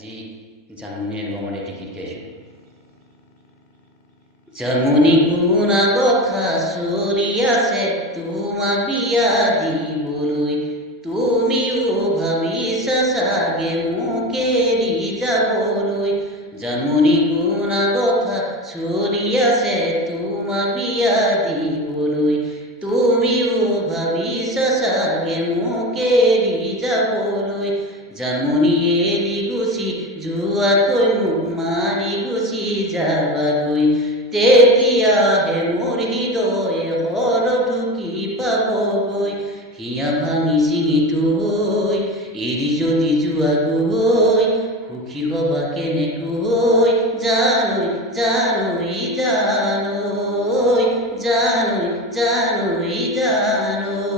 আজি জানমনিৰ গমৰে টিকিট গাইছোঁ। জানমনি শুনা কথা চলি আছে তোমাক বিয়া দিবলৈ, তুমিও ভাবিছা চাগে মোক এৰি যাবলৈ। জানমনি শুনা কথা চলি আছে তোমাক বিয়া দিবলৈ, তুমিও ভাবিছা চাগে মোক এৰি যাবলৈ। জানমনি এৰি গুচি যোৱাকৈ মোক মাৰি গুচি যাবাগৈ, তেতিয়াহে মোৰ হৃদয়ে হৰ ঢুকি পাবগৈ। হিয়া ভাঙি ছিঙি থৈ এৰি যদি যোৱাগৈ, সুখী হবা কেনেকৈ জানৈ জানৈ জানৈ জানৈ জানৈ জানৈ।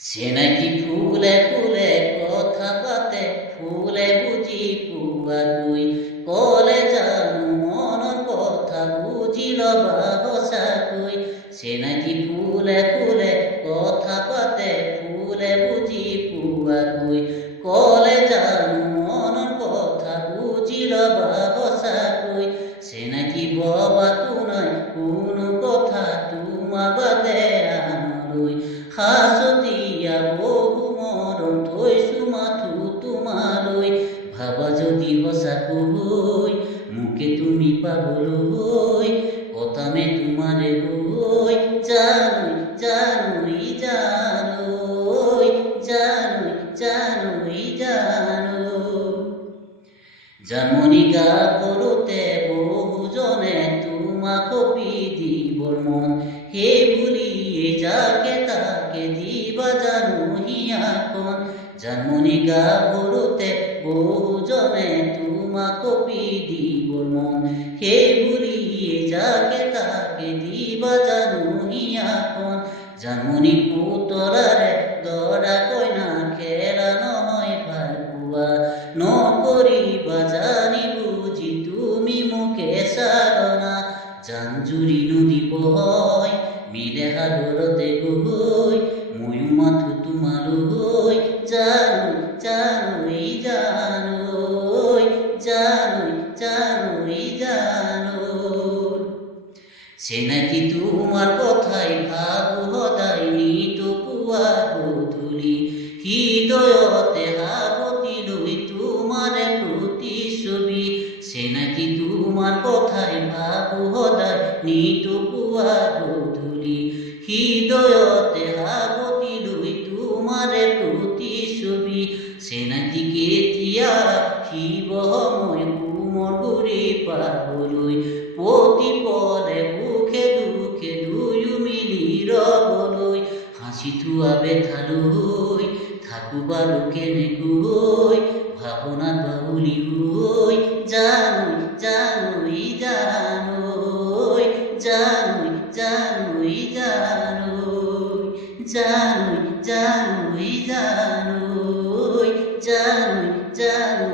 চিনাকি ফুলে ফুলে কথা পাতে ফুলে বুজি পোৱাগৈ, ক'লে জানো মনৰ কথা বুজি ল'বা সঁচাকৈ। চিনাকি ফুলে ফুলে কথা পাতে ফুলে বুজি পোৱাগৈ, ক'লে জানো মনৰ কথা বুজি ল'বা সঁচাকৈ। চিনাকি ভবাতো নাই কোনো কথা তোমাৰ বাদে আনলৈ, সাঁচতীয়া বহু মৰম থৈছো মাথো তোমালৈ। ভাবা যদি সঁচাকৈ মোকে তুমি পাবলৈ, কটামে তোমাৰে হৈ জানৈ জানৈ জানৈ জানৈ জানৈ জানৈ। জানমনি গাভৰুতে বহুজনে তোমাক কপি দিবৰ মন, সেই বুলিয়ে যাকে তাকে দিবা জানো হিয়াখন। জানমনি গাভৰুতে বহুজনে তোমাক কপি দিবৰ মন, সেই বুলিয়ে যাকে তাকে দিবা জানো হিয়াখন। জানমনি পুতলাৰে দৰা কইনা খেলা নহয় ভাল পোৱা, নকৰিবা জানি বুজি তুমি মোকে চালনা। জান জুৰি নদী বয় মিলে সাগৰতে গৈ, ময়ো মাথো তোমালৈ জানৈ জানৈ জানৈ জানৈ জানৈ জানৈ। চিনাকি তোমাৰ কথাই ভাবো সদায় নিতো পুৱা গধূলি, হৃদয়তে সাৱটি লৈ তোমাৰে প্ৰতিচ্ছবি। চিনাকি তোমাৰ কথাই ভাবো সদায় নিতো পুৱা গধূলি, হৃদয়তে সাৱটি লৈ তোমাৰে প্ৰতিচ্ছবি। চিনাকি কেতিয়া আহিব সময় কোমৰ গুৰি পাবলৈ, প্ৰতি পলে সুখে দুখে দুয়ো মিলি ৰবলৈ। সাঁচি থোৱা বেথালৈ থাকো বাৰু কেনেকৈ, ভাৱনাত বাউলি হৈ জানৈ জানৈ জানৈ জানৈ জানৈ জানৈ জানৈ জানৈ জানৈ জানৈ জানৈ।